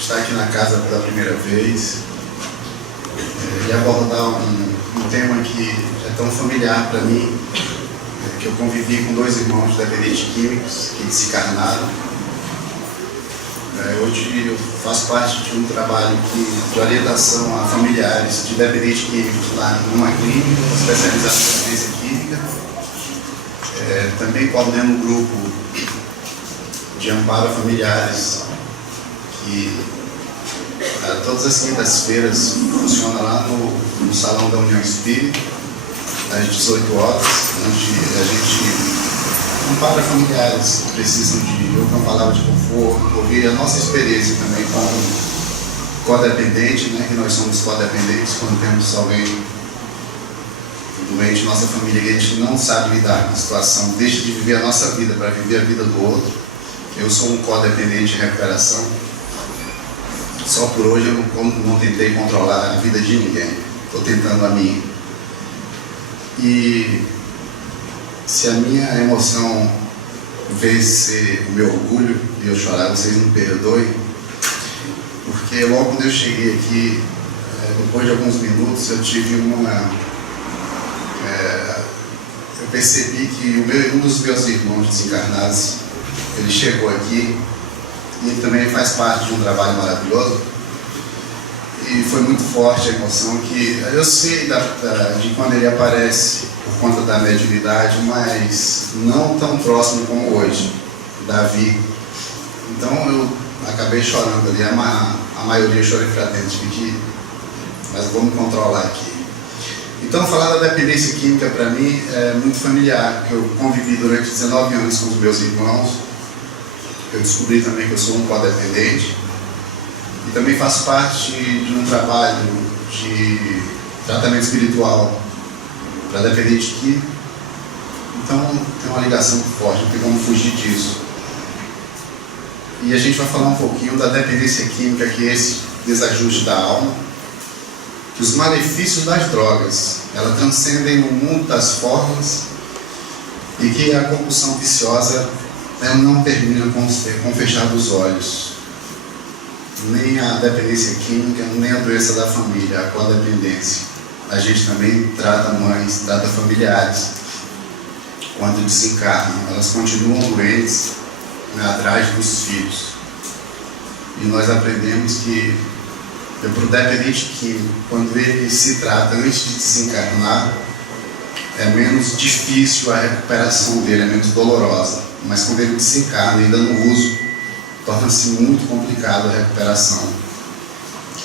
estar aqui na casa pela primeira vez e abordar um tema que é tão familiar para mim, que eu convivi com 2 irmãos dependentes químicos que desencarnaram. Hoje eu faço parte de um trabalho de orientação a familiares de dependentes químicos lá numa clínica especializada em dependência química. Também coordeno um grupo de amparo a familiares que todas as quintas-feiras funciona lá no Salão da União Espírita, às 18 horas, onde a gente ampara familiares que precisam de ouvir uma palavra de conforto, ouvir a nossa experiência também como codependente, né? Que nós somos codependentes quando temos alguém doente em nossa família e a gente não sabe lidar com a situação, deixa de viver a nossa vida para viver a vida do outro. Eu sou um codependente em recuperação. Só por hoje eu não tentei controlar a vida de ninguém, estou tentando a minha. E se a minha emoção vencer o meu orgulho e eu chorar, vocês me perdoem, porque logo quando eu cheguei aqui, depois de alguns minutos, eu tive eu percebi que um dos meus irmãos desencarnados, ele chegou aqui e ele também faz parte de um trabalho maravilhoso. E foi muito forte a emoção que eu sei de quando ele aparece por conta da mediunidade, mas não tão próximo como hoje, Davi. Então eu acabei chorando ali, a maioria eu chorei para dentro, mas vou me controlar aqui. Então falar da dependência química para mim é muito familiar, porque eu convivi durante 19 anos com os meus irmãos. Eu descobri também que eu sou um codependente. E também faço parte de um trabalho de tratamento espiritual para dependente químico. Então tem uma ligação muito forte, não tem como fugir disso. E a gente vai falar um pouquinho da dependência química, que é esse desajuste da alma, que os malefícios das drogas, elas transcendem no mundo das formas e que a compulsão viciosa ela não termina com o fechar dos olhos. Nem a dependência química, nem a doença da família, a codependência. A gente também trata mães, trata familiares. Quando desencarnam, elas continuam doentes, né, atrás dos filhos. E nós aprendemos que, para o dependente químico, quando ele se trata antes de desencarnar, é menos difícil a recuperação dele, é menos dolorosa. Mas quando ele desencarna, ainda no uso, torna-se muito complicado a recuperação.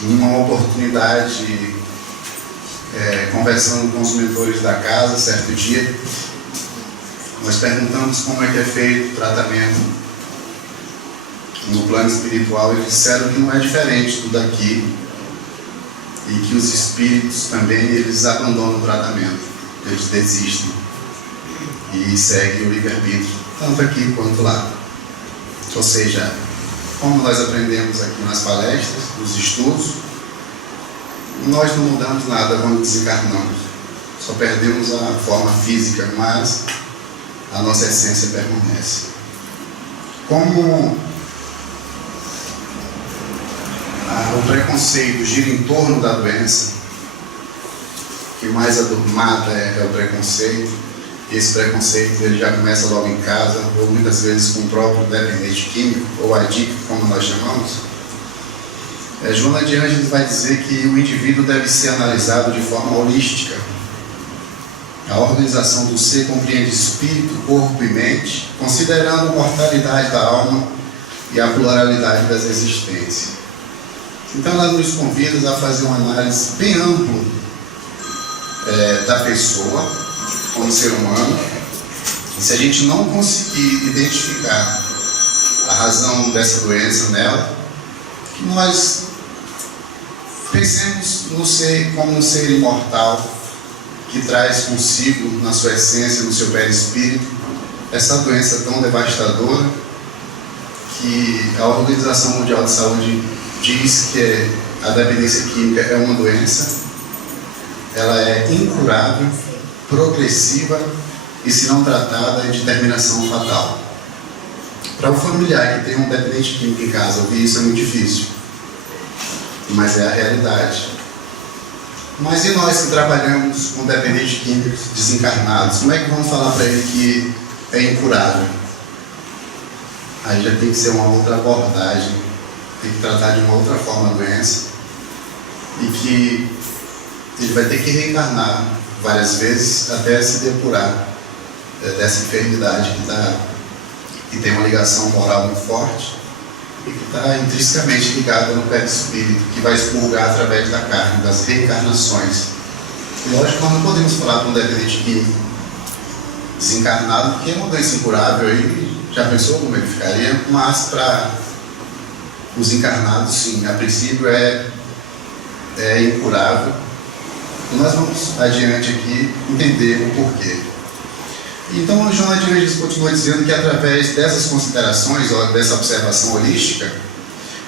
Em uma oportunidade, conversando com os mentores da casa, certo dia, nós perguntamos como é que é feito o tratamento no plano espiritual. Eles disseram que não é diferente do daqui e que os espíritos também eles abandonam o tratamento, eles desistem e seguem o livre-arbítrio, tanto aqui quanto lá. Ou seja, como nós aprendemos aqui nas palestras, nos estudos, nós não mudamos nada quando desencarnamos, só perdemos a forma física, mas a nossa essência permanece. Como o preconceito gira em torno da doença, o que mais mata é o preconceito. Esse preconceito ele já começa logo em casa, ou muitas vezes com o próprio dependente químico, ou adicto, como nós chamamos. Joana de Ângeles vai dizer que o indivíduo deve ser analisado de forma holística. A organização do ser compreende espírito, corpo e mente, considerando a mortalidade da alma e a pluralidade das existências. Então ela nos convida a fazer uma análise bem ampla da pessoa, como ser humano. E se a gente não conseguir identificar a razão dessa doença nela, que nós pensemos no ser como um ser imortal que traz consigo, na sua essência, no seu perispírito, essa doença tão devastadora que a Organização Mundial de Saúde diz que a dependência química é uma doença, ela é incurável, progressiva e, se não tratada, é de terminação fatal. Para o familiar que tem um dependente químico em casa, ouvir isso é muito difícil. mas é a realidade. Mas e nós que trabalhamos com dependentes químicos desencarnados, como é que vamos falar para ele que é incurável? Aí já tem que ser uma outra abordagem, tem que tratar de uma outra forma a doença, e que ele vai ter que reencarnar várias vezes até se depurar dessa enfermidade que tem uma ligação moral muito forte e que está intrinsecamente ligada no perispírito, que vai expurgar através da carne, das reencarnações. E lógico que nós não podemos falar com um dependente químico desencarnado, porque é uma doença incurável, e já pensou como ele ficaria? Mas para os encarnados, sim, a princípio é incurável. E nós vamos adiante aqui entender o porquê. Então, o Joana de Regis continua dizendo que através dessas considerações, ou dessa observação holística,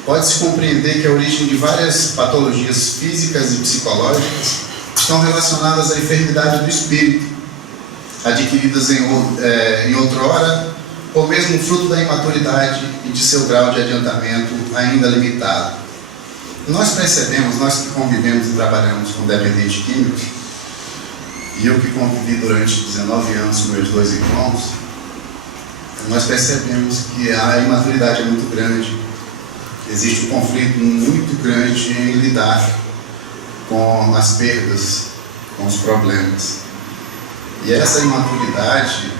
pode-se compreender que a origem de várias patologias físicas e psicológicas estão relacionadas à enfermidade do espírito, adquiridas em outrora, ou mesmo fruto da imaturidade e de seu grau de adiantamento ainda limitado. Nós percebemos, nós que convivemos e trabalhamos com dependentes químicos, e eu que convivi durante 19 anos com meus dois irmãos, nós percebemos que a imaturidade é muito grande. Existe um conflito muito grande em lidar com as perdas, com os problemas. E essa imaturidade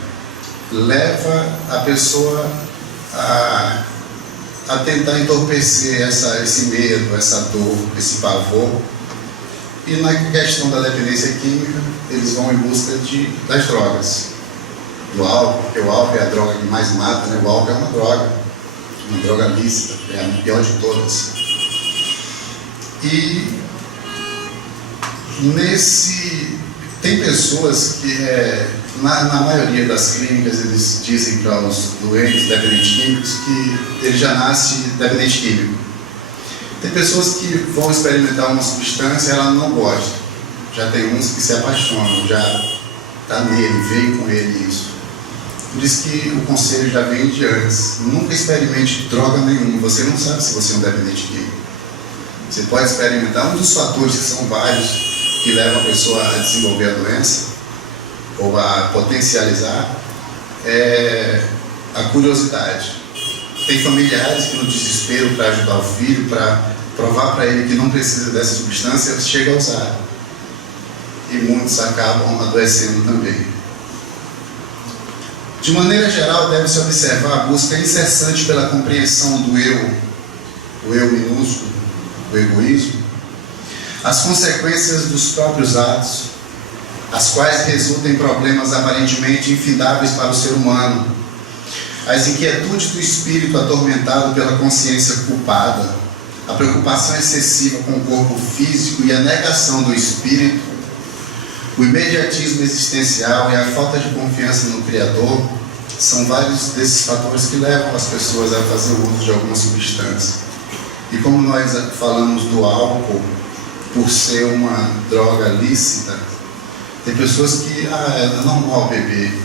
leva a pessoa a tentar entorpecer esse medo, essa dor, esse pavor. E na questão da dependência química, eles vão em busca das drogas, do álcool, porque o álcool é a droga que mais mata, né? O álcool é uma droga lícita, é a pior de todas. E tem pessoas que, na maioria das clínicas, eles dizem para os doentes dependentes químicos que ele já nasce dependente químico. Tem pessoas que vão experimentar uma substância e ela não gosta. Já tem uns que se apaixonam, já está nele, veio com ele isso. Por isso que o conselho já vem de antes. Nunca experimente droga nenhuma. Você não sabe se você é um dependente químico. Você pode experimentar um dos fatores, que são vários, que levam a pessoa a desenvolver a doença ou a potencializar, é a curiosidade. Tem familiares que, no desespero para ajudar o filho, para provar para ele que não precisa dessa substância, chega a usar. E muitos acabam adoecendo também. De maneira geral, deve-se observar a busca incessante pela compreensão do eu, o eu minúsculo, o egoísmo, as consequências dos próprios atos, as quais resultam em problemas aparentemente infindáveis para o ser humano, as inquietudes do espírito atormentado pela consciência culpada, a preocupação excessiva com o corpo físico e a negação do espírito, o imediatismo existencial e a falta de confiança no Criador, são vários desses fatores que levam as pessoas a fazer o uso de alguma substância. E como nós falamos do álcool, por ser uma droga lícita, tem pessoas que, é normal beber,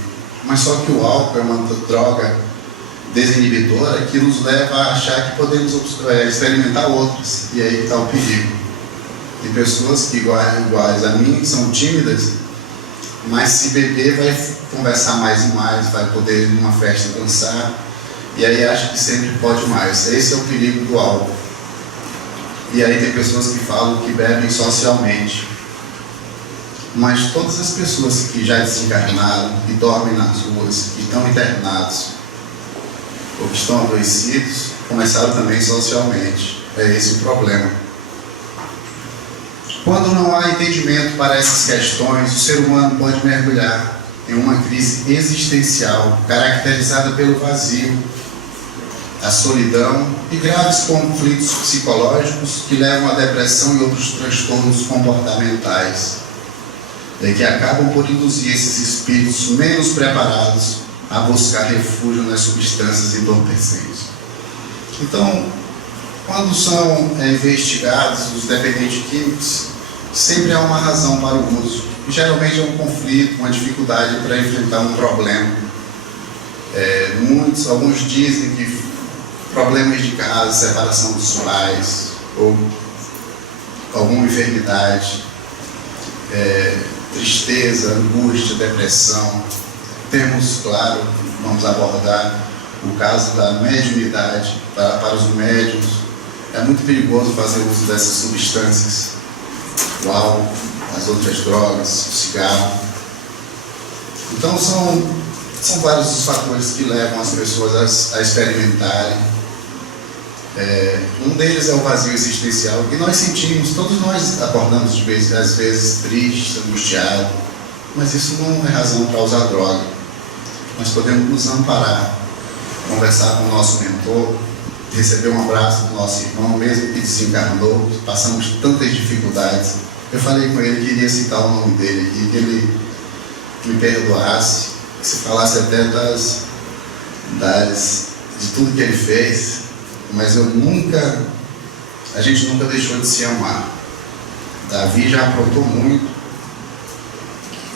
mas só que o álcool é uma droga desinibitora que nos leva a achar que podemos experimentar outras, e aí está o perigo. Tem pessoas que, iguais a mim, são tímidas, mas se beber vai conversar mais e mais, vai poder ir numa festa dançar, e aí acha que sempre pode mais. Esse é o perigo do álcool. E aí tem pessoas que falam que bebem socialmente. Mas todas as pessoas que já desencarnaram, que dormem nas ruas, que estão internados, ou que estão adoecidos, começaram também socialmente. É esse o problema. Quando não há entendimento para essas questões, o ser humano pode mergulhar em uma crise existencial, caracterizada pelo vazio, a solidão e graves conflitos psicológicos que levam à depressão e outros transtornos comportamentais, e que acabam por induzir esses espíritos menos preparados a buscar refúgio nas substâncias entorpecentes. Então, quando são investigados os dependentes químicos, sempre há uma razão para o uso. E geralmente é um conflito, uma dificuldade para enfrentar um problema. Alguns dizem que problemas de casa, separação dos pais, ou alguma enfermidade, tristeza, angústia, depressão. Temos, claro, vamos abordar o caso da mediunidade para os médiuns. É muito perigoso fazer uso dessas substâncias, o álcool, as outras drogas, o cigarro. Então são vários os fatores que levam as pessoas a experimentarem. Um deles é o vazio existencial que nós sentimos, todos nós acordamos às vezes tristes, angustiados, mas isso não é razão para usar droga. Nós podemos nos amparar, conversar com o nosso mentor, receber um abraço do nosso irmão, mesmo que desencarnou. Passamos tantas dificuldades. Eu falei com ele que iria citar o nome dele aqui, que ele me perdoasse, se falasse até de tudo que ele fez, mas a gente nunca deixou de se amar. Davi já aprontou muito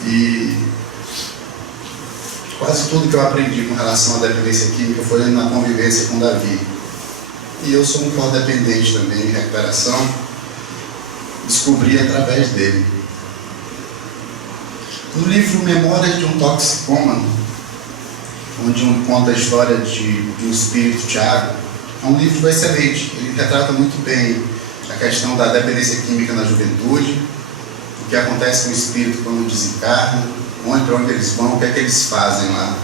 e quase tudo que eu aprendi com relação à dependência química foi na convivência com Davi. E eu sou um codependente também em recuperação, descobri através dele. No livro Memórias de um Toxicômano, onde conta a história de um espírito, Tiago, é um livro excelente. Ele retrata muito bem a questão da dependência química na juventude, o que acontece com o espírito quando desencarna, para onde eles vão, o que é que eles fazem lá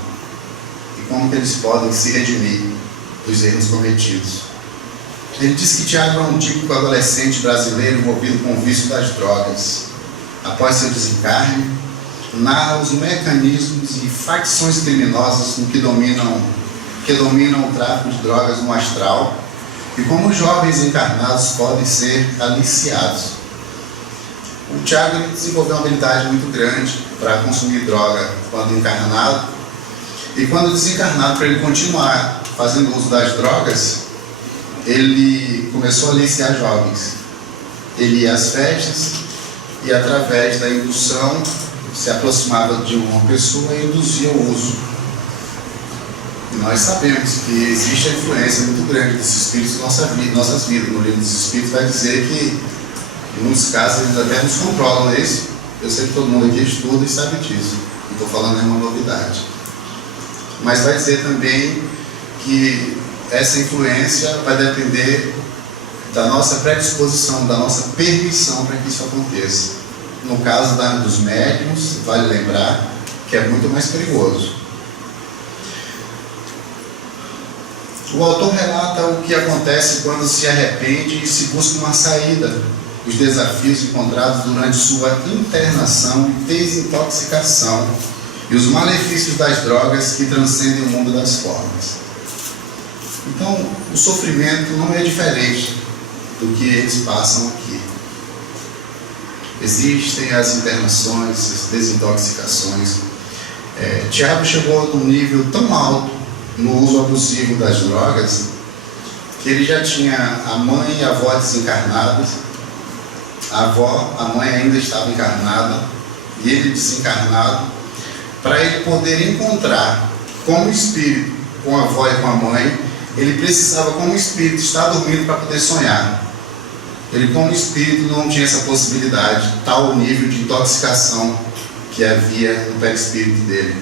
e como que eles podem se redimir dos erros cometidos. Ele diz que Tiago é um típico adolescente brasileiro envolvido com o vício das drogas. Após seu desencarne, narra os mecanismos e facções criminosas que dominam o tráfico de drogas no astral e como os jovens encarnados podem ser aliciados. O Tiago desenvolveu uma habilidade muito grande para consumir droga quando encarnado, e quando desencarnado, para ele continuar fazendo uso das drogas, ele começou a aliciar jovens. Ele ia às festas e, através da indução, se aproximava de uma pessoa e induzia o uso. E nós sabemos que existe a influência muito grande dos espíritos em nossas vidas. No livro dos Espíritos vai dizer que, em muitos casos, eles até nos controlam, não é isso? Eu sei que todo mundo aqui estuda e sabe disso. Não estou falando nenhuma novidade. Mas vai dizer também que essa influência vai depender da nossa predisposição, da nossa permissão para que isso aconteça. No caso dos médiuns, vale lembrar que é muito mais perigoso. O autor relata o que acontece quando se arrepende e se busca uma saída, os desafios encontrados durante sua internação e desintoxicação e os malefícios das drogas que transcendem o mundo das formas. Então, o sofrimento não é diferente do que eles passam aqui. Existem as internações, as desintoxicações. Tiago chegou num nível tão alto no uso abusivo das drogas que ele já tinha a mãe e a avó desencarnadas. A mãe ainda estava encarnada e ele desencarnado, para ele poder encontrar como espírito com a avó e com a mãe. Ele precisava, como espírito, estar dormindo para poder sonhar. Ele, como espírito, não tinha essa possibilidade, tal o nível de intoxicação que havia no perispírito dele.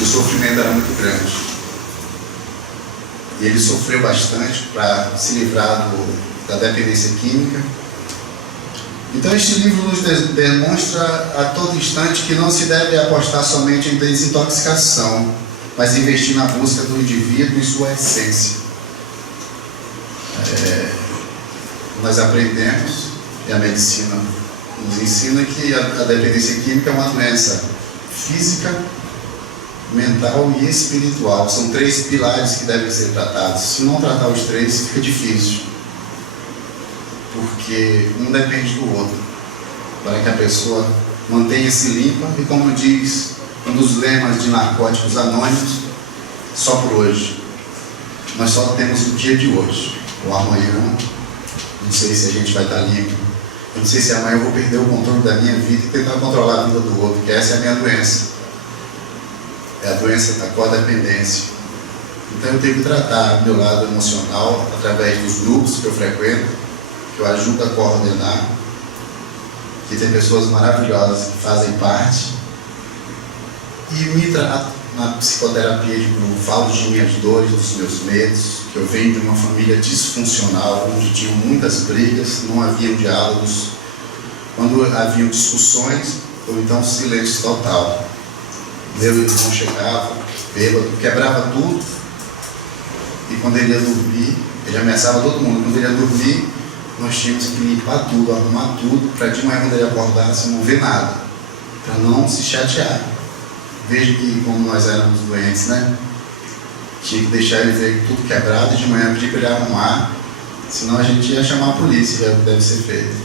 O sofrimento era muito grande. E ele sofreu bastante para se livrar da dependência química. Então, este livro nos demonstra a todo instante que não se deve apostar somente em desintoxicação, mas investir na busca do indivíduo e sua essência. Nós aprendemos, e a medicina nos ensina, que a dependência química é uma doença física, mental e espiritual. São 3 pilares que devem ser tratados. Se não tratar os 3, fica difícil, porque um depende do outro, para que a pessoa mantenha-se limpa. E como diz um dos lemas de Narcóticos Anônimos, só por hoje. Nós só temos o dia de hoje. Ou amanhã, não sei se a gente vai estar limpo. Eu não sei se amanhã eu vou perder o controle da minha vida e tentar controlar a vida do outro, que essa é a minha doença. É a doença da codependência. Então eu tenho que tratar o meu lado emocional através dos grupos que eu frequento, que eu ajudo a coordenar, que tem pessoas maravilhosas que fazem parte, e me trato na psicoterapia de grupo, falo de minhas dores, dos meus medos, que eu venho de uma família disfuncional, onde tinham muitas brigas, não haviam diálogos, quando haviam discussões, ou então silêncio total. Meu irmão chegava, bêbado, quebrava tudo, e quando ele ia dormir, ele ameaçava todo mundo. Quando ele ia dormir, nós tínhamos que limpar tudo, arrumar tudo, para de manhã, quando ele acordasse, não ver nada, para não se chatear. Veja que como nós éramos doentes, né? Tinha que deixar ele ver tudo quebrado e de manhã pedir para ele arrumar, senão a gente ia chamar a polícia, que é o que deve ser feito.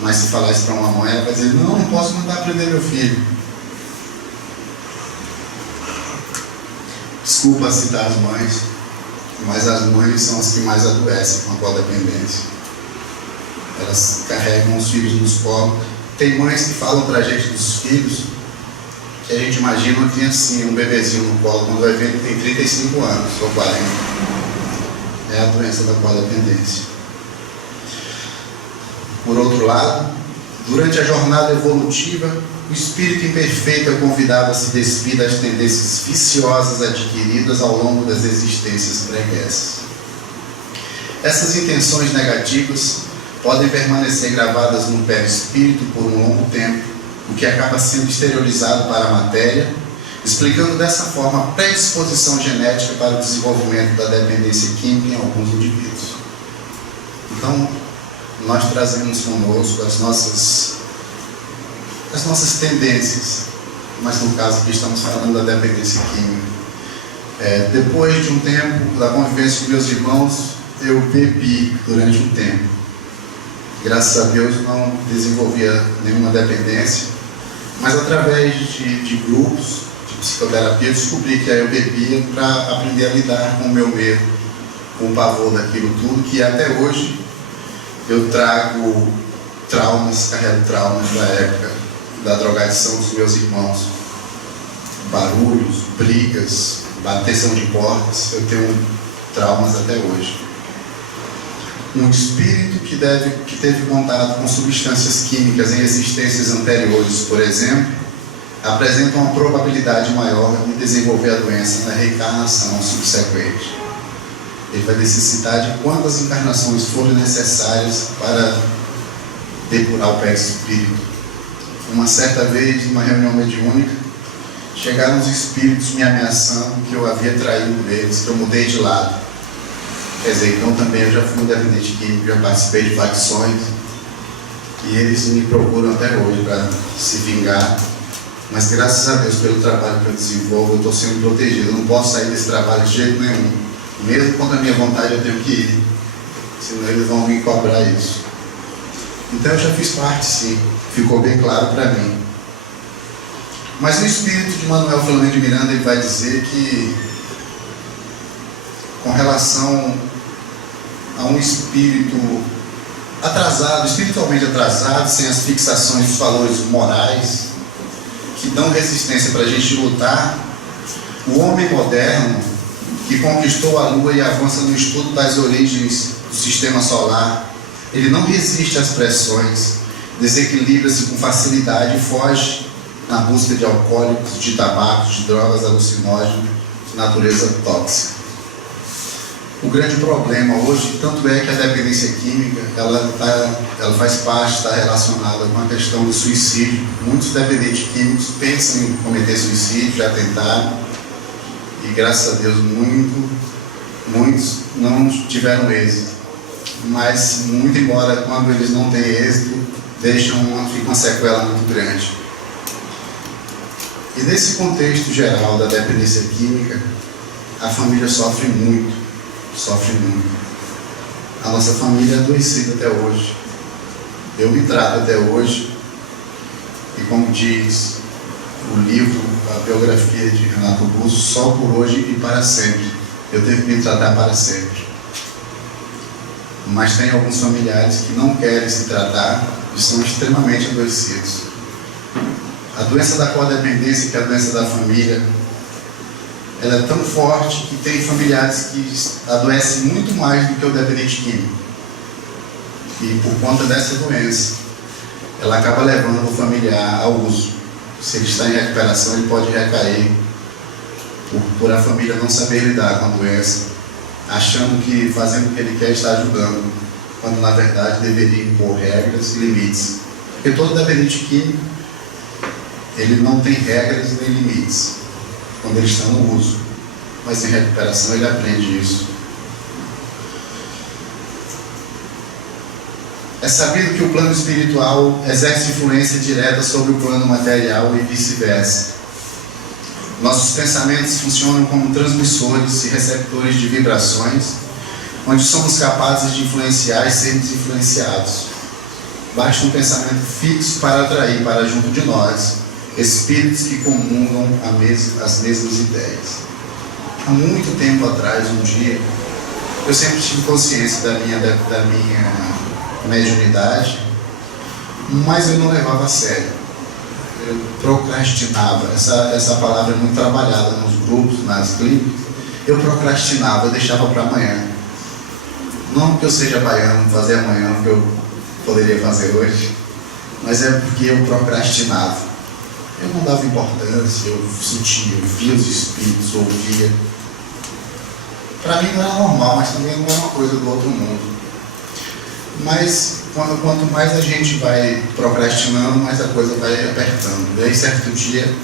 Mas se falar isso para uma mãe, ela vai dizer, não posso mandar prender meu filho. Desculpa citar as mães, mas as mães são as que mais adoecem com a codependência. Elas carregam os filhos nos colos. Tem mães que falam para a gente dos filhos, que a gente imagina uma criancinha, um bebezinho no colo, quando vai ver ele tem 35 anos ou 40. É a doença da codependência. Por outro lado, durante a jornada evolutiva, o espírito imperfeito é convidado a se despir das tendências viciosas adquiridas ao longo das existências preguiças. Essas intenções negativas podem permanecer gravadas no perispírito por um longo tempo, o que acaba sendo exteriorizado para a matéria, explicando dessa forma a predisposição genética para o desenvolvimento da dependência química em alguns indivíduos. Então, nós trazemos conosco as nossas tendências, mas no caso aqui estamos falando da dependência química. Depois de um tempo da convivência com meus irmãos, eu bebi durante um tempo. Graças a Deus não desenvolvia nenhuma dependência, mas através de grupos de psicoterapia eu descobri que eu bebia para aprender a lidar com o meu medo, com o pavor daquilo tudo, que até hoje eu trago traumas, carrego traumas da época da drogadição dos meus irmãos. Barulhos, brigas, bateção de portas, eu tenho traumas até hoje. Um espírito que teve contato com substâncias químicas em existências anteriores, por exemplo, apresenta uma probabilidade maior de desenvolver a doença na reencarnação subsequente. Ele vai necessitar de quantas encarnações forem necessárias para depurar o perispírito. Uma certa vez, numa reunião mediúnica, chegaram os espíritos me ameaçando que eu havia traído eles, que eu mudei de lado. Quer dizer, então também eu já fui um dependente químico, já participei de facções, e eles me procuram até hoje para se vingar. Mas graças a Deus, pelo trabalho que eu desenvolvo, eu estou sendo protegido. Eu não posso sair desse trabalho de jeito nenhum. Mesmo contra a minha vontade, eu tenho que ir, senão eles vão me cobrar isso. Então eu já fiz parte, sim, ficou bem claro para mim. Mas o espírito de Manuel Filomeno de Miranda, ele vai dizer que, com relação a um espírito atrasado, espiritualmente atrasado, sem as fixações dos valores morais, que dão resistência para a gente lutar, o homem moderno, que conquistou a Lua e avança no estudo das origens do sistema solar, ele não resiste às pressões, desequilibra-se com facilidade e foge na busca de alcoólicos, de tabacos, de drogas alucinógenas, de natureza tóxica. O grande problema hoje, tanto é que a dependência química, ela faz parte, está relacionada com a questão do suicídio. Muitos dependentes químicos pensam em cometer suicídio, já tentaram, e graças a Deus muitos não tiveram êxito. Mas, muito embora quando eles não têm êxito, fica uma sequela muito grande. E nesse contexto geral da dependência química, a família sofre muito. A nossa família é adoecida até hoje. Eu me trato até hoje, e como diz o livro, a biografia de Renato Russo, só por hoje e para sempre. Eu tenho que me tratar para sempre. Mas tem alguns familiares que não querem se tratar e são extremamente adoecidos. A doença da codependência, que é a doença da família, ela é tão forte que tem familiares que adoecem muito mais do que o dependente químico. E por conta dessa doença, ela acaba levando o familiar ao uso. Se ele está em recuperação, ele pode recair por a família não saber lidar com a doença, achando que fazendo o que ele quer está ajudando, quando na verdade deveria impor regras e limites. Porque todo dependente químico, ele não tem regras nem limites quando ele está no uso, mas em recuperação ele aprende isso. É sabido que o plano espiritual exerce influência direta sobre o plano material e vice-versa. Nossos pensamentos funcionam como transmissores e receptores de vibrações, onde somos capazes de influenciar e sermos influenciados. Basta um pensamento fixo para atrair para junto de nós espíritos que comungam as mesmas ideias. Há muito tempo atrás, um dia, eu sempre tive consciência da minha mediunidade, mas eu não levava a sério. Eu procrastinava. Essa palavra é muito trabalhada nos grupos, nas clínicas. Eu procrastinava, eu deixava para amanhã. Não que eu seja baiano, fazer amanhã o que eu poderia fazer hoje, mas é porque eu procrastinava. Eu não dava importância, eu sentia, eu via os espíritos, ouvia. Para mim não era normal, mas também não era uma coisa do outro mundo. Mas quanto mais a gente vai procrastinando, mais a coisa vai apertando. E aí, certo dia,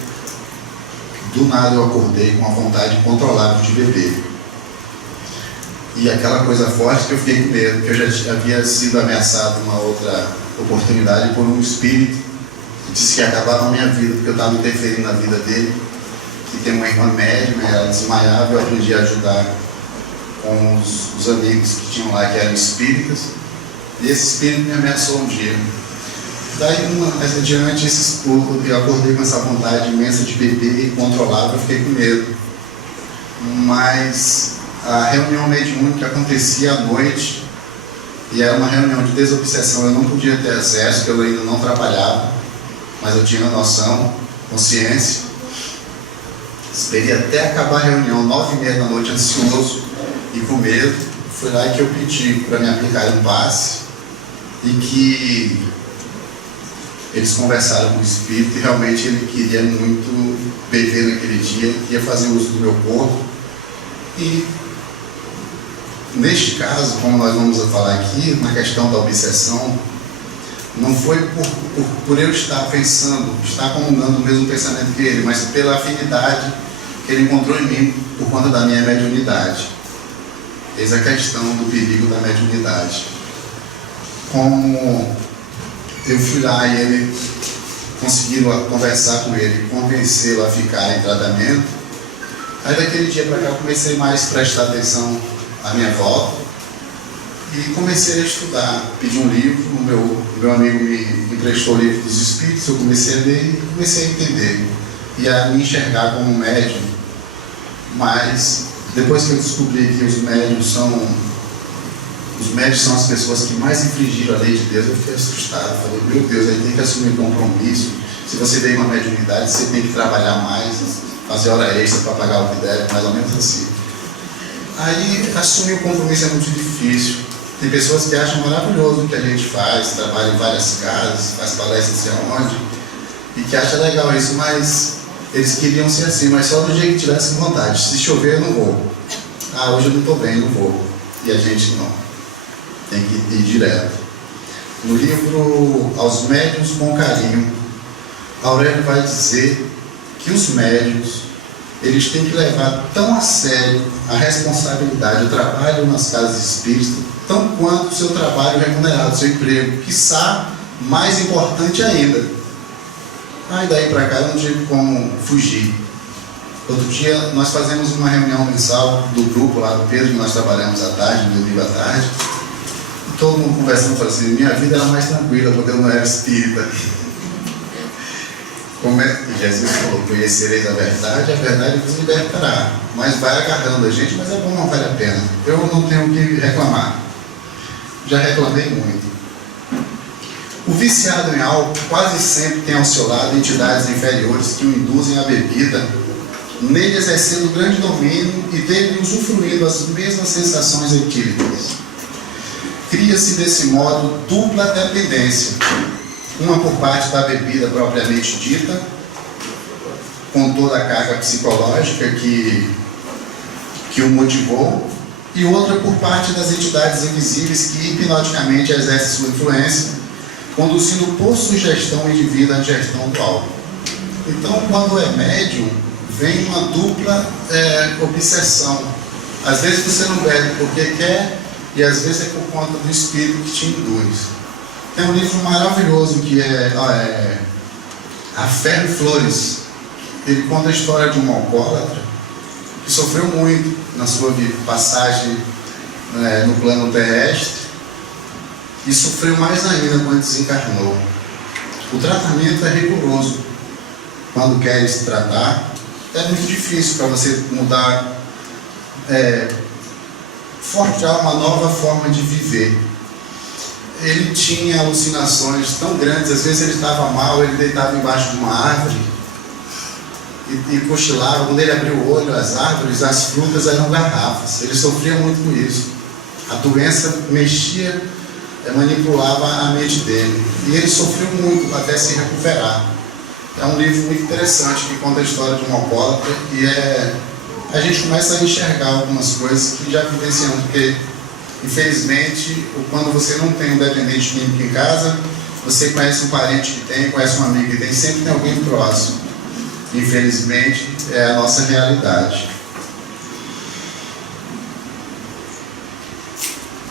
do nada eu acordei com a vontade incontrolável de beber. E aquela coisa forte que eu fiquei com medo, porque eu já havia sido ameaçado uma outra oportunidade por um espírito que disse que ia acabar com a minha vida, porque eu estava interferindo na vida dele. Que tem uma irmã médica, ela desmaiava, eu aprendi a ajudar com os amigos que tinham lá, que eram espíritas. E esse espírito me ameaçou um dia. Daí, mais adiante, eu acordei com essa vontade imensa de beber e controlável, eu fiquei com medo. Mas a reunião mediúnica acontecia à noite, e era uma reunião de desobsessão. Eu não podia ter acesso, porque eu ainda não trabalhava, mas eu tinha noção, consciência. Esperei até acabar a reunião, 9h30 da noite, ansioso e com medo. Foi lá que eu pedi para me aplicar um passe, e que eles conversaram com o espírito, e realmente ele queria muito beber naquele dia, ia fazer uso do meu corpo. E neste caso, como nós vamos falar aqui, na questão da obsessão, não foi por eu estar pensando, estar comungando o mesmo pensamento que ele, mas pela afinidade que ele encontrou em mim por conta da minha mediunidade. Eis a questão do perigo da mediunidade. Como eu fui lá e ele conseguiu conversar com ele, convencê-lo a ficar em tratamento, aí daquele dia para cá eu comecei mais a prestar atenção à minha volta e comecei a estudar. Pedi um livro, o meu amigo me emprestou o livro dos Espíritos, eu comecei a ler e comecei a entender e a me enxergar como um médium. Mas depois que eu descobri que os médiuns são as pessoas que mais infringiram a lei de Deus, eu fiquei assustado. Falei, meu Deus, aí tem que assumir compromisso. Se você tem uma mediunidade, você tem que trabalhar mais, fazer hora extra para pagar o que deve, mais ou menos assim. Aí assumir o compromisso é muito difícil. Tem pessoas que acham maravilhoso o que a gente faz, trabalha em várias casas, faz palestras sei aonde, e que acha legal isso, mas eles queriam ser assim, mas só do jeito que tivessem vontade. Se chover, eu não vou. Ah, hoje eu não estou bem, não vou. E a gente não. Tem que ir direto. No livro Aos Médiuns com Carinho, Aurélio vai dizer que os médiuns, eles têm que levar tão a sério a responsabilidade, o trabalho nas casas espíritas, tão quanto o seu trabalho remunerado, o seu emprego, quiçá mais importante ainda. Aí daí para cá eu não tive como fugir. Outro dia nós fazemos uma reunião mensal do grupo lá do Pedro, que nós trabalhamos à tarde, no domingo à tarde. Todo mundo conversando, falando assim, minha vida era mais tranquila, porque eu não era espírita. Como Jesus falou, conhecereis a verdade vos libertará. Mas vai agarrando a gente, mas é bom, não vale a pena. Eu não tenho o que reclamar. Já reclamei muito. O viciado em álcool quase sempre tem ao seu lado entidades inferiores que o induzem à bebida, nele exercendo grande domínio e dele usufruindo as mesmas sensações etílicas. cria-se desse modo dupla dependência. Uma por parte da bebida propriamente dita, com toda a carga psicológica que o motivou, e outra por parte das entidades invisíveis que hipnoticamente exercem sua influência, conduzindo por sugestão o indivíduo à digestão do álcool. Então, quando é médium, vem uma dupla obsessão. Às vezes você não bebe porque quer, e às vezes é por conta do espírito que te induz. Tem um livro maravilhoso que é A Ferro e Flores. Ele conta a história de um alcoólatra que sofreu muito na sua passagem no plano terrestre e sofreu mais ainda quando desencarnou. O tratamento é rigoroso. Quando quer se tratar, é muito difícil para você mudar, forjar uma nova forma de viver. Ele tinha alucinações tão grandes, às vezes ele estava mal, ele deitava embaixo de uma árvore e cochilava. Quando ele abriu o olho, as árvores, as frutas eram garrafas. Ele sofria muito com isso. A doença mexia, manipulava a mente dele. E ele sofreu muito até se recuperar. É um livro muito interessante que conta a história de um alcoólatra e a gente começa a enxergar algumas coisas que já vivenciamos, porque infelizmente, quando você não tem um dependente químico em casa, você conhece um parente que tem, conhece um amigo que tem, sempre tem alguém próximo. Infelizmente, é a nossa realidade.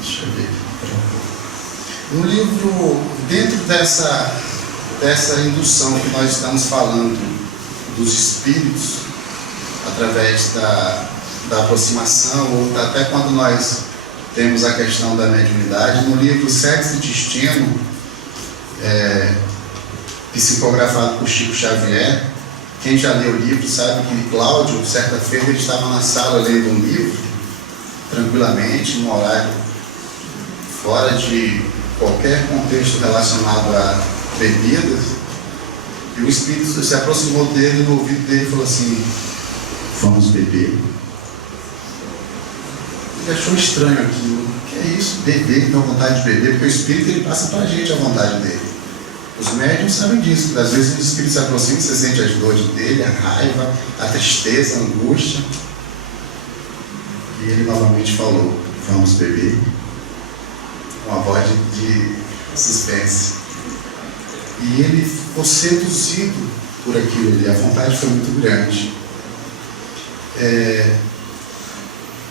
Deixa eu ver. No livro, dentro dessa indução que nós estamos falando dos espíritos, através da aproximação, ou até quando nós temos a questão da mediunidade, no livro Sexo e Destino, psicografado por Chico Xavier, quem já leu o livro sabe que Cláudio, certa feita, ele estava na sala lendo um livro, tranquilamente, num horário fora de qualquer contexto relacionado a bebidas, e o espírito se aproximou dele, no ouvido dele, e falou assim: vamos beber? Ele achou estranho aquilo. O que é isso? Beber, que dá vontade de beber? Porque o espírito ele passa para a gente a vontade dele. Os médiuns sabem disso. Às vezes o espírito se aproxima, você sente as dores dele, a raiva, a tristeza, a angústia. E ele novamente falou: vamos beber? Uma voz de suspense. E ele ficou seduzido por aquilo ali. A vontade foi muito grande.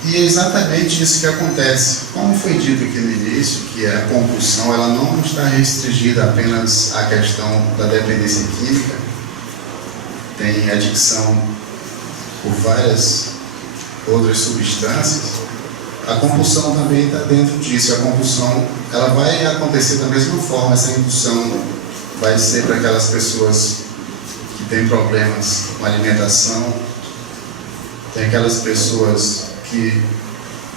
E é exatamente isso que acontece. Como foi dito aqui no início, que a compulsão ela não está restringida apenas à questão da dependência química, tem adicção por várias outras substâncias. A compulsão também está dentro disso. A compulsão ela vai acontecer da mesma forma. Essa indução vai ser para aquelas pessoas que têm problemas com alimentação, tem aquelas pessoas que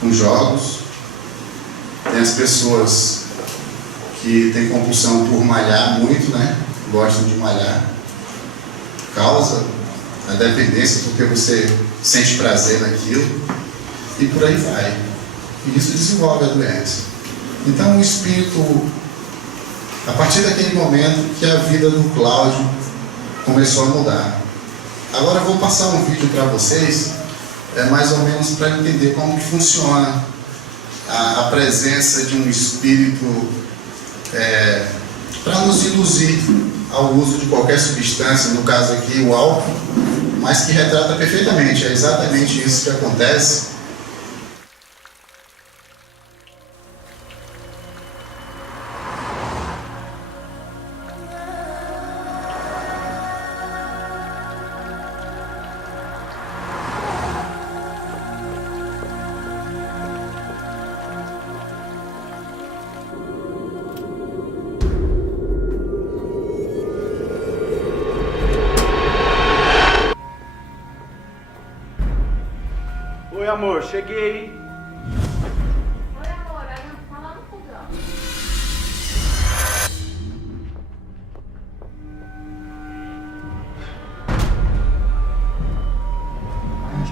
com jogos, tem as pessoas que têm compulsão por malhar muito, né? Gostam de malhar, causa a dependência porque você sente prazer naquilo, e por aí vai. E isso desenvolve a doença. Então o espírito, a partir daquele momento que a vida do Cláudio começou a mudar. Agora eu vou passar um vídeo para vocês, mais ou menos para entender como que funciona a presença de um espírito para nos induzir ao uso de qualquer substância, no caso aqui o álcool, mas que retrata perfeitamente, é exatamente isso que acontece. Oi, amor, cheguei. Oi, amor, tá lá no fogão.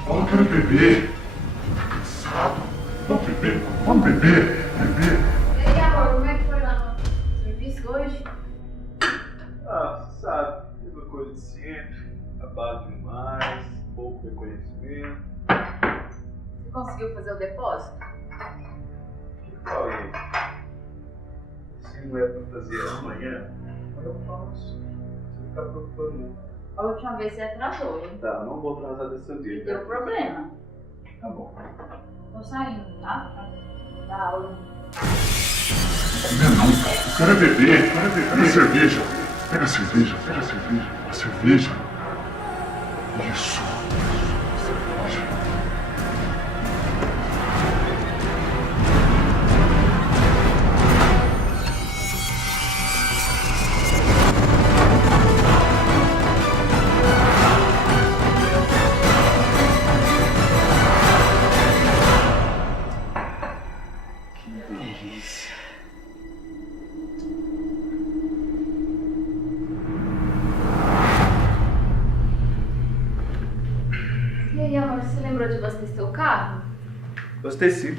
Eu quero beber. Cansado. Vamos beber, beber. Acabado demais, pouco reconhecimento. Você conseguiu fazer o depósito? O que eu falei? Se não é pra fazer amanhã, eu faço. Você não fica preocupando, não. A última vez você atrasou, hein? Tá, não vou atrasar dessa vez. Deu problema. Tá bom. Tô saindo, tá? Da aula. Não, eu quero beber. Pega a cerveja. Pega a cerveja. A cerveja. Isso. Cerveja. E aí, amor, você lembrou de abastecer o carro? Abasteci.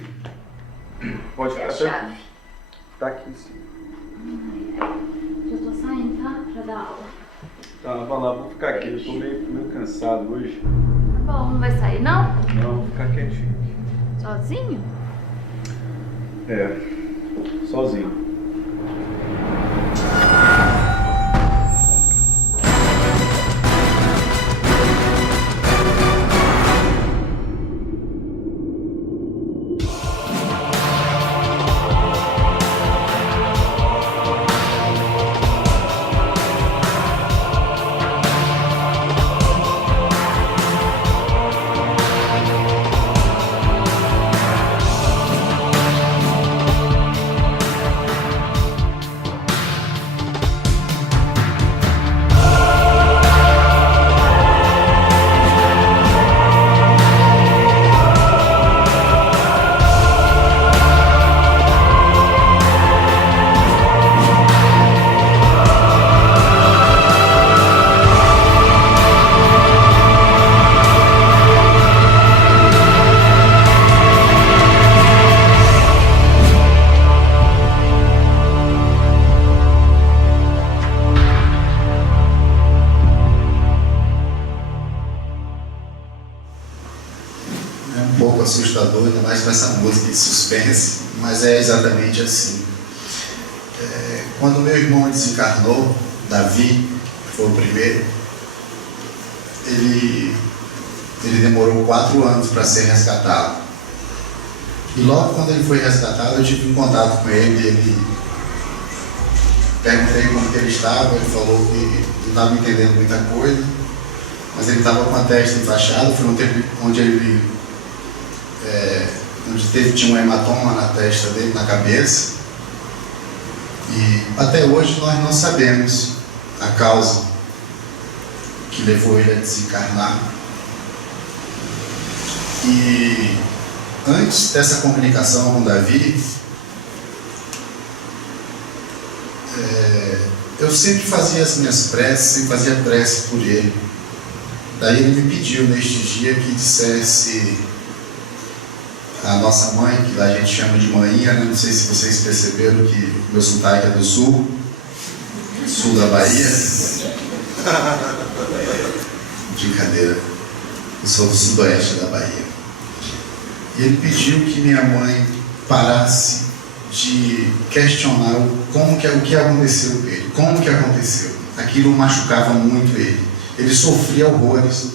Pode E ficar a tranquilo. chave? Tá aqui em cima. Já tô saindo, tá? Pra dar aula. Tá, vai lá, vou ficar aqui. Eu tô meio cansado hoje. Tá bom, não vai sair não? Não, vou ficar quietinho aqui. Sozinho? É, sozinho. É um pouco assustador, ainda mais com essa música de suspense, mas é exatamente assim. Quando meu irmão desencarnou, Davi, que foi o primeiro, ele demorou 4 anos para ser resgatado. E logo quando ele foi resgatado, eu tive um contato com ele, perguntei como que ele estava, ele falou que não estava entendendo muita coisa, mas ele estava com a testa enfaixada, foi um tempo onde tinha um hematoma na testa dele, na cabeça, e até hoje nós não sabemos a causa que levou ele a desencarnar. E antes dessa comunicação com Davi, eu sempre fazia as minhas preces, sempre fazia prece por ele. Daí ele me pediu neste dia que dissesse a nossa mãe, que lá a gente chama de manhinha, né? Não sei se vocês perceberam que meu sotaque é do sul da Bahia. Brincadeira, eu sou do sudoeste da Bahia. E ele pediu que minha mãe parasse de questionar o que aconteceu com ele, como que aconteceu. Aquilo machucava muito ele. Ele sofria horrores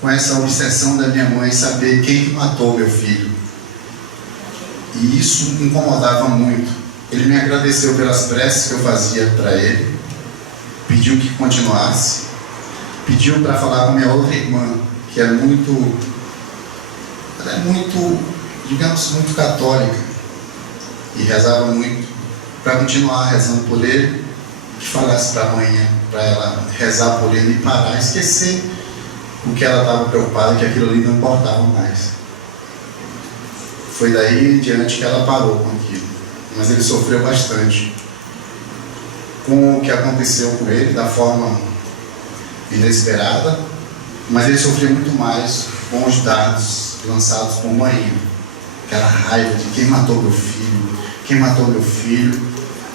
com essa obsessão da minha mãe saber quem que matou meu filho. E isso incomodava muito. Ele me agradeceu pelas preces que eu fazia para ele, pediu que continuasse, pediu para falar com minha outra irmã, que ela é muito, digamos, muito católica, e rezava muito, para continuar rezando por ele, que falasse para a mãe, para ela rezar por ele e parar, esquecer o que ela estava preocupada, que aquilo ali não importava mais. Foi daí em diante que ela parou com aquilo. Mas ele sofreu bastante com o que aconteceu com ele, da forma inesperada, mas ele sofria muito mais com os dados lançados por mãe. Aquela raiva de quem matou meu filho,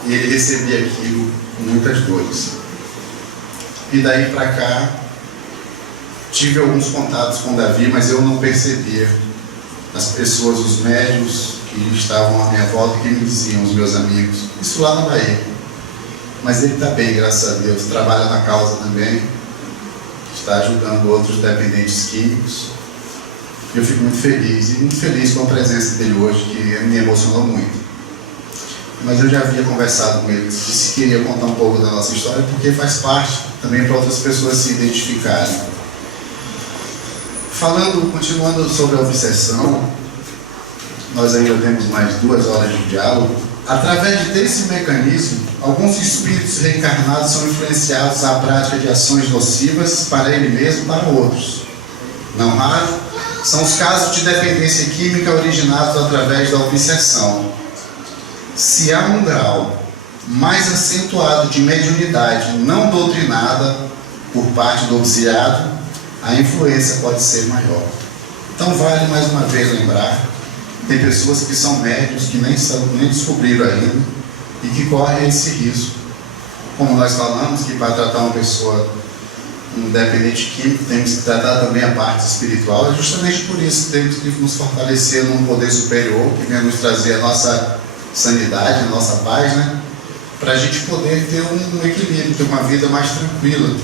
e ele recebia aquilo com muitas dores. E daí para cá, tive alguns contatos com Davi, mas eu não percebia as pessoas, os médios que estavam à minha volta, que me diziam, os meus amigos, isso lá na Bahia. Mas ele está bem, graças a Deus, trabalha na causa também, está ajudando outros dependentes químicos. Eu fico muito feliz, e muito feliz com a presença dele hoje, que me emocionou muito. Mas eu já havia conversado com ele, disse que queria contar um pouco da nossa história, porque faz parte também para outras pessoas se identificarem. Continuando sobre a obsessão, nós ainda temos mais 2 horas de diálogo. Através desse mecanismo, alguns espíritos reencarnados são influenciados à prática de ações nocivas para ele mesmo e para outros. Não raro, são os casos de dependência química originados através da obsessão. Se há um grau mais acentuado de mediunidade não doutrinada por parte do obsidiado, a influência pode ser maior. Então vale mais uma vez lembrar, tem pessoas que são médios que nem descobriram ainda e que correm esse risco. Como nós falamos, que para tratar uma pessoa, um dependente químico, temos que tratar também a parte espiritual, é justamente por isso que temos que nos fortalecer num poder superior, que venha nos trazer a nossa sanidade, a nossa paz, né? Para a gente poder ter um equilíbrio, ter uma vida mais tranquila.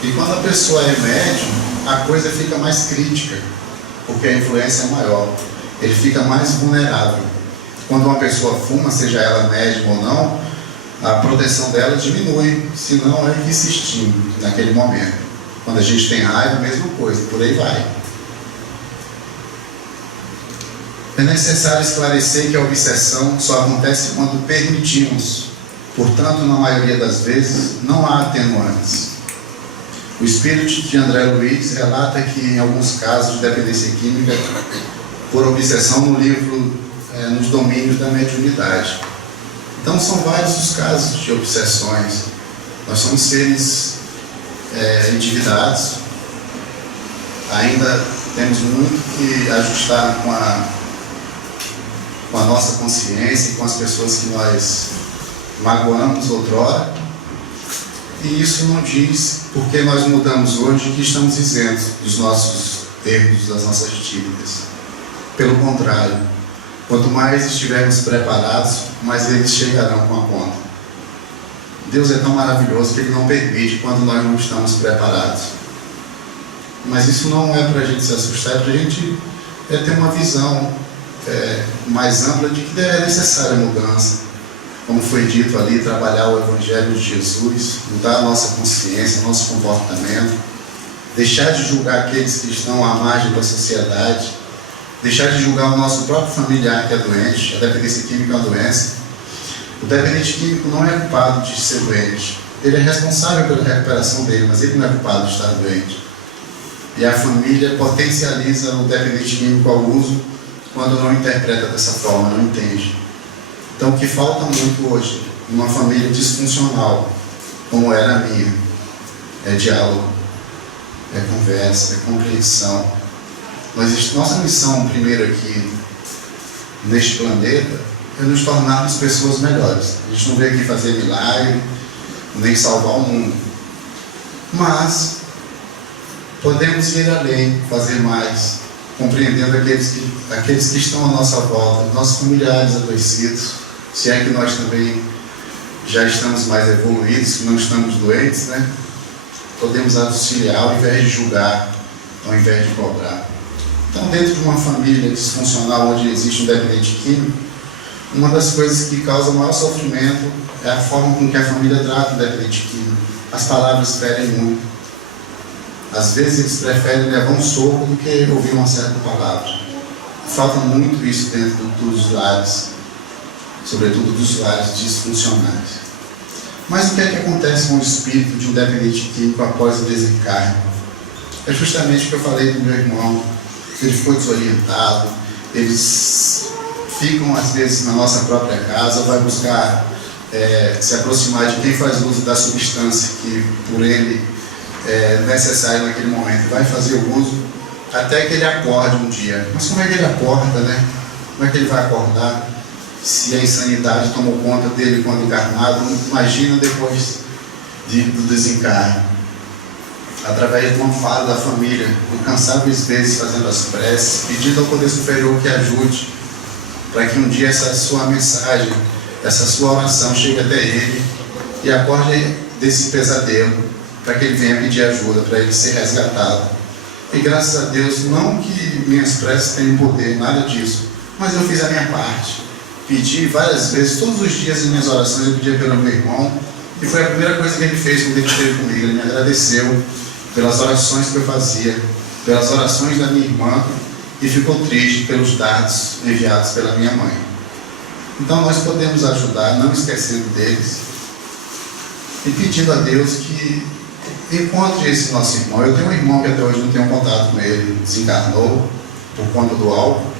E quando a pessoa é médium, a coisa fica mais crítica, porque a influência é maior, ele fica mais vulnerável. Quando uma pessoa fuma, seja ela médium ou não, a proteção dela diminui, senão é que se extingue naquele momento. Quando a gente tem raiva, mesma coisa, por aí vai. É necessário esclarecer que a obsessão só acontece quando permitimos. Portanto, na maioria das vezes, não há atenuantes. O espírito de André Luiz relata que, em alguns casos de dependência química, por obsessão no livro, nos domínios da mediunidade. Então, são vários os casos de obsessões. Nós somos seres endividados, ainda temos muito que ajustar com a nossa consciência e com as pessoas que nós magoamos outrora. E isso não diz porque nós mudamos hoje que estamos isentos dos nossos erros, das nossas dívidas. Pelo contrário, quanto mais estivermos preparados, mais eles chegarão com a conta. Deus é tão maravilhoso que Ele não permite quando nós não estamos preparados. Mas isso não é para a gente se assustar, é para a gente ter uma visão mais ampla de que é necessária a mudança. Como foi dito ali, trabalhar o Evangelho de Jesus, mudar a nossa consciência, nosso comportamento, deixar de julgar aqueles que estão à margem da sociedade, deixar de julgar o nosso próprio familiar que é doente. A dependência química é uma doença. O dependente químico não é culpado de ser doente. Ele é responsável pela recuperação dele, mas ele não é culpado de estar doente. E a família potencializa o dependente químico ao uso quando não interpreta dessa forma, não entende. Então, o que falta muito hoje, numa família disfuncional, como era a minha, é diálogo, é conversa, é compreensão. Nossa missão, primeiro aqui, neste planeta, é nos tornarmos pessoas melhores. A gente não veio aqui fazer milagre, nem salvar o mundo. Mas, podemos ir além, fazer mais, compreendendo aqueles que estão à nossa volta, nossos familiares adoecidos, se é que nós também já estamos mais evoluídos, que não estamos doentes, né? Podemos auxiliar ao invés de julgar, ao invés de cobrar. Então, dentro de uma família disfuncional onde existe um dependente químico, uma das coisas que causa maior sofrimento é a forma com que a família trata o dependente químico. As palavras ferem muito. Às vezes eles preferem levar um soco do que ouvir uma certa palavra. Falta muito isso dentro dos lares, sobretudo dos lares disfuncionais. Mas o que é que acontece com o espírito de um dependente químico após o desencarne? É justamente o que eu falei do meu irmão. Ele ficou desorientado, eles ficam às vezes na nossa própria casa, vai buscar se aproximar de quem faz uso da substância que por ele é necessário naquele momento, vai fazer o uso até que ele acorde um dia. Mas como é que ele acorda, né? Como é que ele vai acordar se a insanidade tomou conta dele quando encarnado? Imagina depois do desencarne. através do amparo da família, incansáveis vezes fazendo as preces, pedindo ao Poder Superior que ajude, para que um dia essa sua mensagem, essa sua oração chegue até ele e acorde desse pesadelo, para que ele venha pedir ajuda, para ele ser resgatado. E graças a Deus, não que minhas preces tenham poder, nada disso, mas eu fiz a minha parte. Pedi várias vezes, todos os dias em minhas orações, eu pedia pelo meu irmão, e foi a primeira coisa que ele fez quando ele esteve comigo. Ele me agradeceu pelas orações que eu fazia, pelas orações da minha irmã, e ficou triste pelos dados enviados pela minha mãe. Então nós podemos ajudar, não esquecendo deles, e pedindo a Deus que encontre esse nosso irmão. Eu tenho um irmão que até hoje não tenho contato com ele, desencarnou por conta do álcool.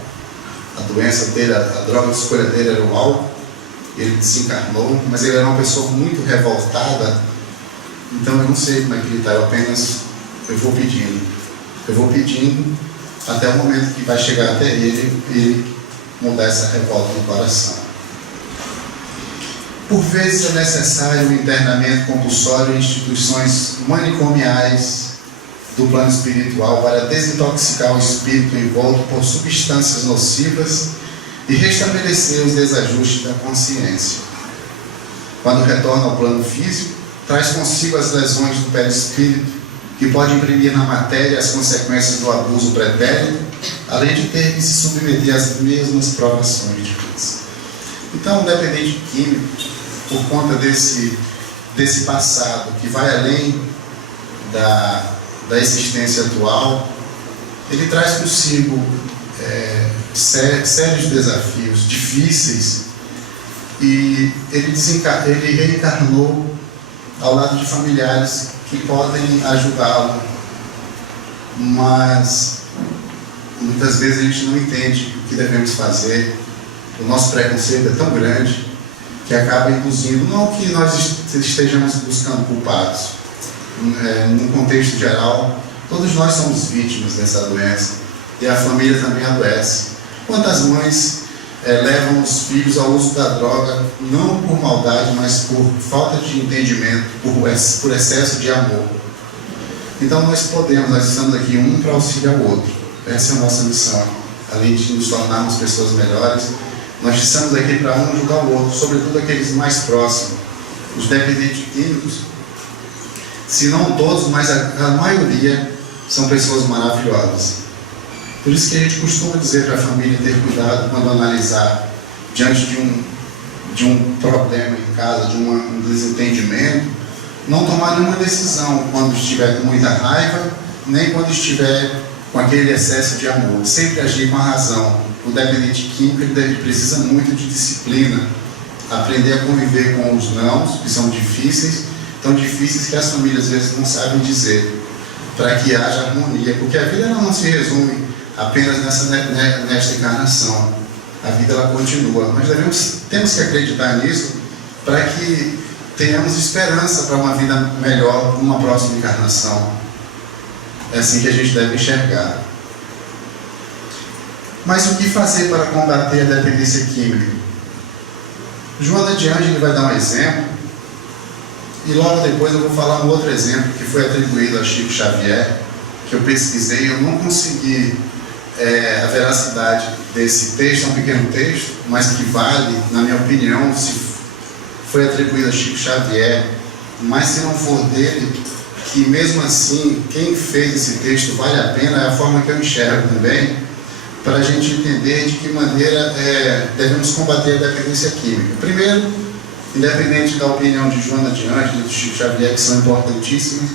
A doença dele, a droga de escolha dele era o álcool. Ele desencarnou, mas ele era uma pessoa muito revoltada. Então eu não sei como é que ele está, eu vou pedindo até o momento que vai chegar até ele e mudar essa revolta no coração. Por vezes é necessário um internamento compulsório em instituições manicomiais do plano espiritual para desintoxicar o espírito envolto por substâncias nocivas e restabelecer os desajustes da consciência. Quando retorna ao plano físico, traz consigo as lesões do perispírito, que pode imprimir na matéria as consequências do abuso pretérito, além de ter que se submeter às mesmas provações de Deus. Então, o dependente químico, por conta desse passado que vai além da existência atual, ele traz consigo sérios desafios difíceis, e ele reencarnou ao lado de familiares que podem ajudá-lo, mas muitas vezes a gente não entende o que devemos fazer. O nosso preconceito é tão grande que acaba induzindo, não que nós estejamos buscando culpados. No contexto geral, todos nós somos vítimas dessa doença, e a família também adoece. Quantas mães levam os filhos ao uso da droga, não por maldade, mas por falta de entendimento, por excesso de amor. Então nós estamos aqui um para auxiliar o outro. Essa é a nossa missão. Além de nos tornarmos pessoas melhores, nós estamos aqui para um ajudar o outro, sobretudo aqueles mais próximos. Os dependentes químicos, se não todos, mas a maioria, são pessoas maravilhosas. Por isso que a gente costuma dizer para a família ter cuidado quando analisar diante de um problema em casa, de um desentendimento, não tomar nenhuma decisão quando estiver com muita raiva, nem quando estiver com aquele excesso de amor. Sempre agir com a razão. O dependente químico ele precisa muito de disciplina, aprender a conviver com os nãos, que são difíceis, tão difíceis que as famílias às vezes não sabem dizer, para que haja harmonia, porque a vida ela não se resume apenas nesta encarnação. A vida ela continua. Nós temos que acreditar nisso para que tenhamos esperança para uma vida melhor numa próxima encarnação. É assim que a gente deve enxergar. Mas o que fazer para combater a dependência química? Joana de Ângeles vai dar um exemplo, e logo depois eu vou falar um outro exemplo que foi atribuído a Chico Xavier, que eu pesquisei e eu não consegui a veracidade desse texto. É um pequeno texto, mas que vale, na minha opinião, se foi atribuído a Chico Xavier, mas se não for dele, que mesmo assim, quem fez esse texto vale a pena, é a forma que eu enxergo também, para a gente entender de que maneira devemos combater a dependência química. Primeiro, independente da opinião de Joana de Ângeles, do Chico Xavier, que são importantíssimas,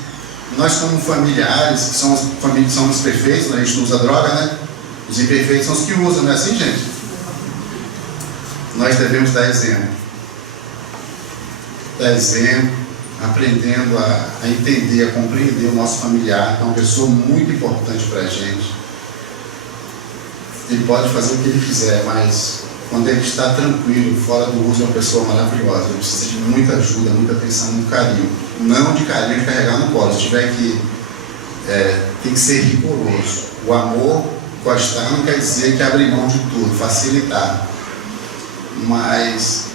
nós como familiares, que somos perfeitos, a gente não usa droga, né? Os imperfeitos são os que usam, não é assim, gente? Nós devemos dar exemplo. Dar exemplo, aprendendo a entender, a compreender o nosso familiar, que é uma pessoa muito importante para a gente. Ele pode fazer o que ele quiser, mas quando ele está tranquilo, fora do uso, é uma pessoa maravilhosa. Ele precisa de muita ajuda, muita atenção, muito carinho. Não de carinho de carregar no colo. Se tiver que, tem que ser rigoroso. O amor, gostar, não quer dizer que abrir mão de tudo, facilitar. Mas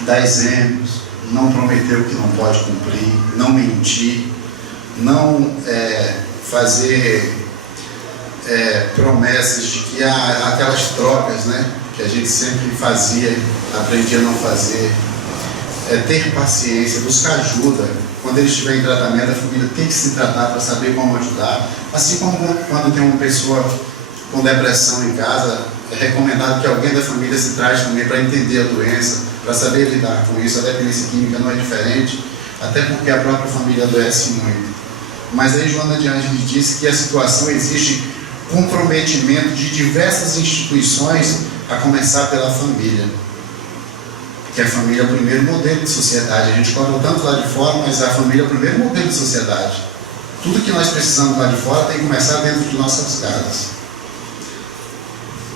dar exemplos, não prometer o que não pode cumprir, não mentir, não fazer promessas de que há aquelas trocas, né, que a gente sempre fazia, aprendia a não fazer. Ter paciência, buscar ajuda. Quando ele estiver em tratamento, a família tem que se tratar para saber como ajudar. Assim como quando tem uma pessoa com depressão em casa, é recomendado que alguém da família se trate também para entender a doença, para saber lidar com isso. A dependência química não é diferente, até porque a própria família adoece muito. Mas aí Joana de Ângeles disse que a situação exige comprometimento de diversas instituições, a começar pela família. Que a família é o primeiro modelo de sociedade. A gente cobra tanto lá de fora, mas a família é o primeiro modelo de sociedade. Tudo que nós precisamos lá de fora tem que começar dentro de nossas casas.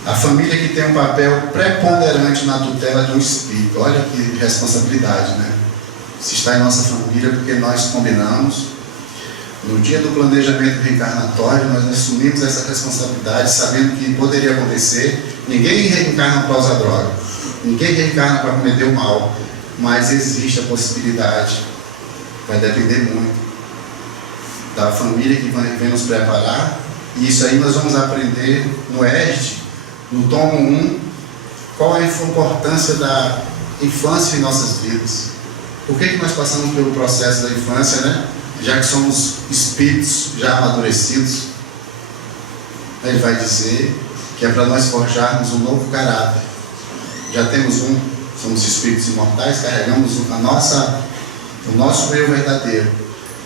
A família que tem um papel preponderante na tutela de um espírito. Olha que responsabilidade, né? Se está em nossa família, porque nós combinamos. No dia do planejamento reencarnatório, nós assumimos essa responsabilidade, sabendo que poderia acontecer. Ninguém reencarna para usar droga. Ninguém reencarna para cometer o mal, mas existe a possibilidade. Vai depender muito da família que vem nos preparar. E isso aí nós vamos aprender no ESD, no tomo 1, qual é a importância da infância em nossas vidas. Por que nós passamos pelo processo da infância, né? Já que somos espíritos já amadurecidos. Ele vai dizer que é para nós forjarmos um novo caráter. Já temos somos espíritos imortais, carregamos o nosso eu verdadeiro.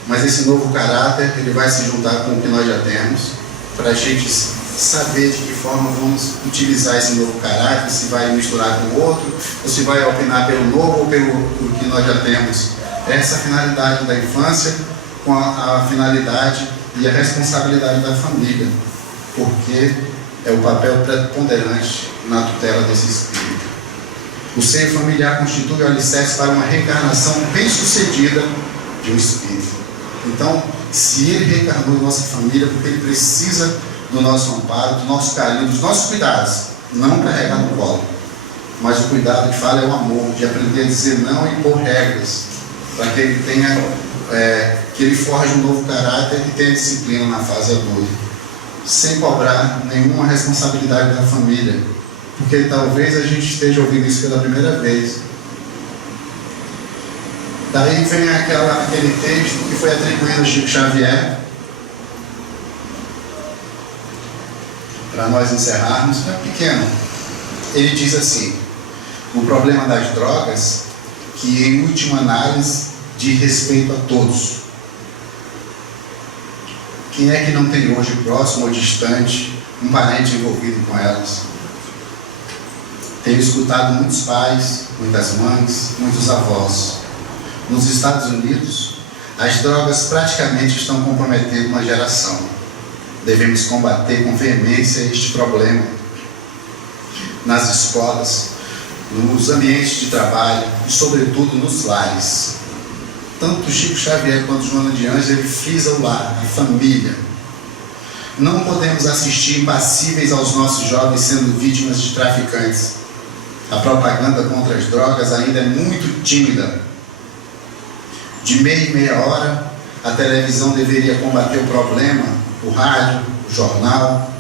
Mas esse novo caráter, ele vai se juntar com o que nós já temos, para a gente saber de que forma vamos utilizar esse novo caráter, se vai misturar com o outro, ou se vai opinar pelo novo ou pelo que nós já temos. Essa é a finalidade da infância, com a finalidade e a responsabilidade da família, porque é o papel preponderante na tutela desse espírito. O seio familiar constitui o alicerce para uma reencarnação bem-sucedida de um espírito. Então, se ele reencarnou em nossa família, porque ele precisa do nosso amparo, do nosso carinho, dos nossos cuidados, não carregar no colo. Mas o cuidado que fala é o amor, de aprender a dizer não e impor regras, para que ele tenha, que ele forje um novo caráter e tenha disciplina na fase adulta, sem cobrar nenhuma responsabilidade da família. Porque talvez a gente esteja ouvindo isso pela primeira vez. Daí vem aquele texto que foi atribuído a Chico Xavier, para nós encerrarmos, é pequeno. Ele diz assim: o problema das drogas, que em última análise diz respeito a todos. Quem é que não tem hoje próximo ou distante um parente envolvido com elas? Tenho escutado muitos pais, muitas mães, muitos avós. Nos Estados Unidos, as drogas praticamente estão comprometendo uma geração. Devemos combater com veemência este problema. Nas escolas, nos ambientes de trabalho e, sobretudo, nos lares. Tanto Chico Xavier quanto Joana de Ângeles, ele frisa o lar, a família. Não podemos assistir impassíveis aos nossos jovens sendo vítimas de traficantes. A propaganda contra as drogas ainda é muito tímida. De meia em meia hora, a televisão deveria combater o problema, o rádio, o jornal.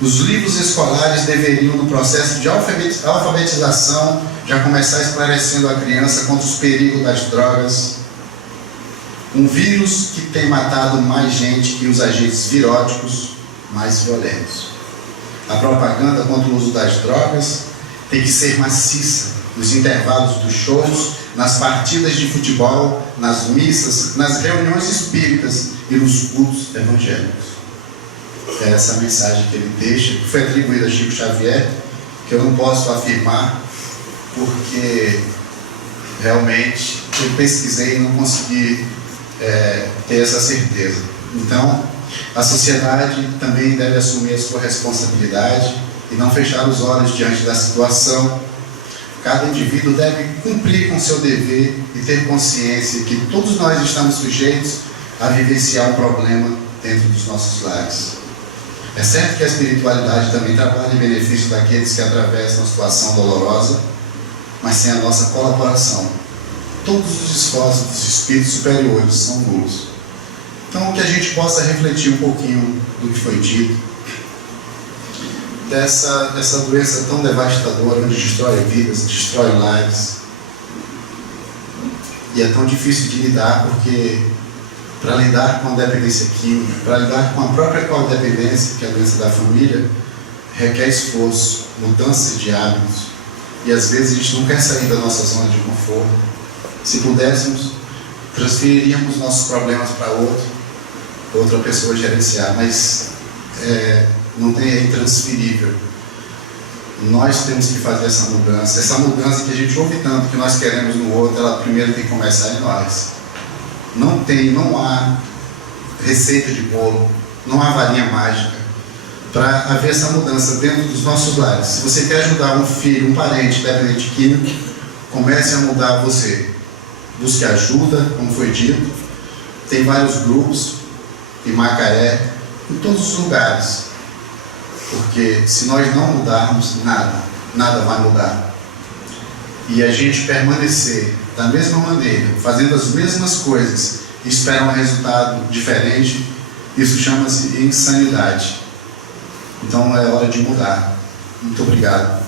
Os livros escolares deveriam, no processo de alfabetização, já começar esclarecendo a criança contra os perigos das drogas. Um vírus que tem matado mais gente que os agentes viróticos mais violentos. A propaganda contra o uso das drogas tem que ser maciça, nos intervalos dos shows, nas partidas de futebol, nas missas, nas reuniões espíritas e nos cultos evangélicos. É essa a mensagem que ele deixa, que foi atribuída a Chico Xavier, que eu não posso afirmar, porque realmente eu pesquisei e não consegui ter essa certeza. Então, a sociedade também deve assumir a sua responsabilidade e não fechar os olhos diante da situação. Cada indivíduo deve cumprir com seu dever e ter consciência que todos nós estamos sujeitos a vivenciar um problema dentro dos nossos lares. É certo que a espiritualidade também trabalha em benefício daqueles que atravessam uma situação dolorosa, mas sem a nossa colaboração, todos os esforços dos espíritos superiores são nulos. Então, que a gente possa refletir um pouquinho do que foi dito, dessa doença tão devastadora, onde destrói vidas, destrói lares. E é tão difícil de lidar, porque para lidar com a dependência química, para lidar com a própria codependência, que é a doença da família, requer esforço, mudança de hábitos. E às vezes a gente não quer sair da nossa zona de conforto. Se pudéssemos, transferiríamos nossos problemas para outra pessoa gerenciar, mas não tem aí transferível. Nós temos que fazer essa mudança que a gente ouve tanto, que nós queremos no outro, ela primeiro tem que começar em nós. Não há receita de bolo, não há varinha mágica para haver essa mudança dentro dos nossos lares. Se você quer ajudar um filho, um parente dependente químico, comece a mudar você. Busque ajuda, como foi dito. Tem vários grupos, em Macaé, em todos os lugares. Porque se nós não mudarmos, nada vai mudar. E a gente permanecer da mesma maneira, fazendo as mesmas coisas, e esperar um resultado diferente, isso chama-se insanidade. Então é hora de mudar. Muito obrigado.